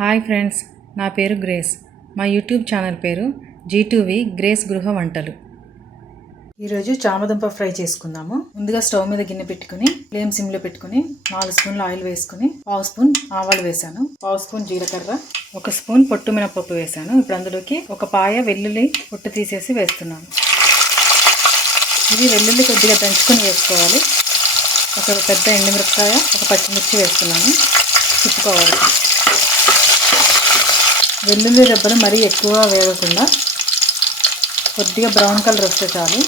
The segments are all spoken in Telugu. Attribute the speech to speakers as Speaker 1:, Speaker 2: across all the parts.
Speaker 1: హాయ్ ఫ్రెండ్స్ నా పేరు గ్రేస్. మా యూట్యూబ్ ఛానల్ పేరు జీటూవి గ్రేస్ గృహ వంటలు. ఈరోజు చామదుంప ఫ్రై చేసుకుందాము. ముందుగా స్టవ్ మీద గిన్నె పెట్టుకుని ఫ్లేమ్ సిమ్లో పెట్టుకుని నాలుగు స్పూన్లు ఆయిల్ వేసుకుని పావు స్పూన్ ఆవాలు వేసాను. పావు స్పూన్ జీలకర్ర ఒక స్పూన్ పొట్టు మినపప్పు వేసాను. ఇప్పుడు అందులోకి ఒక పాయ వెల్లుల్లి పొట్టు తీసేసి వేస్తున్నాను. ఇది వెల్లుల్లి కొద్దిగా దంచుకొని వేసుకోవాలి. ఒక పెద్ద ఎండుమిరపకాయ ఒక పచ్చిమిర్చి వేస్తున్నాను. తిప్పుకోవాలి వెల్లుల్లి రెబ్బలు మరీ ఎక్కువ వేగకుండా కొద్దిగా బ్రౌన్ కలర్ వస్తే చాలు.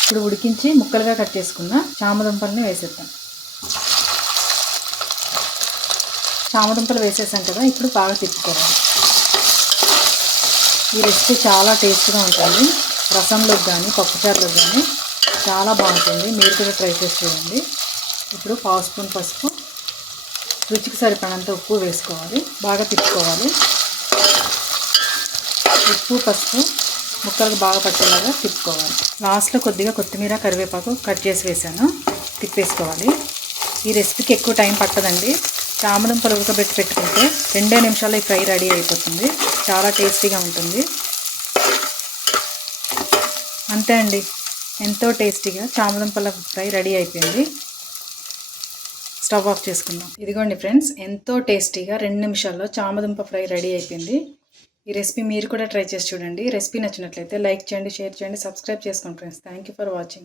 Speaker 1: ఇప్పుడు ఉడికించి ముక్కలుగా కట్ చేసుకున్న చామదుంపల్ని వేసేద్దాం. చామదుంపలు వేసేసాం కదా ఇప్పుడు బాగా తిప్పుకోవాలి. ఈ రెసిపీ చాలా టేస్ట్గా ఉంటుంది. రసంలోకి కానీ పప్పుచారులో కానీ చాలా బాగుంటుంది. మీరు కూడా ట్రై చేసి చూడండి. ఇప్పుడు పావు స్పూన్ పసుపు రుచికి సరిపడినంత ఉప్పు వేసుకోవాలి. బాగా తిప్పుకోవాలి. ఉప్పు పసుపు ముక్కలకు బాగా పట్టేలాగా తిప్పుకోవాలి. లాస్ట్లో కొద్దిగా కొత్తిమీర కరివేపాకు కట్ చేసి వేసాను. తిప్పేసుకోవాలి. ఈ రెసిపీకి ఎక్కువ టైం పట్టదండి. చామదుంపలు ఉడకబెట్టి పెట్టుకుంటే రెండే నిమిషాల్లో ఈ ఫ్రై రెడీ అయిపోతుంది. చాలా టేస్టీగా ఉంటుంది. అంతే అండి. ఎంతో టేస్టీగా చామదుంపల ఫ్రై రెడీ అయిపోయింది. స్టవ్ ఆఫ్ చేసుకుందాం. ఇదిగోండి ఫ్రెండ్స్ ఎంతో టేస్టీగా రెండు నిమిషాల్లో చామదుంప ఫ్రై రెడీ అయిపోయింది. ఈ రెసిపీ మీరు కూడా ట్రై చేసి చూడండి. రెసిపీ నచ్చినట్లయితే లైక్ చేయండి షేర్ చేయండి సబ్స్క్రైబ్ చేసుకోండి friends. Thank you for watching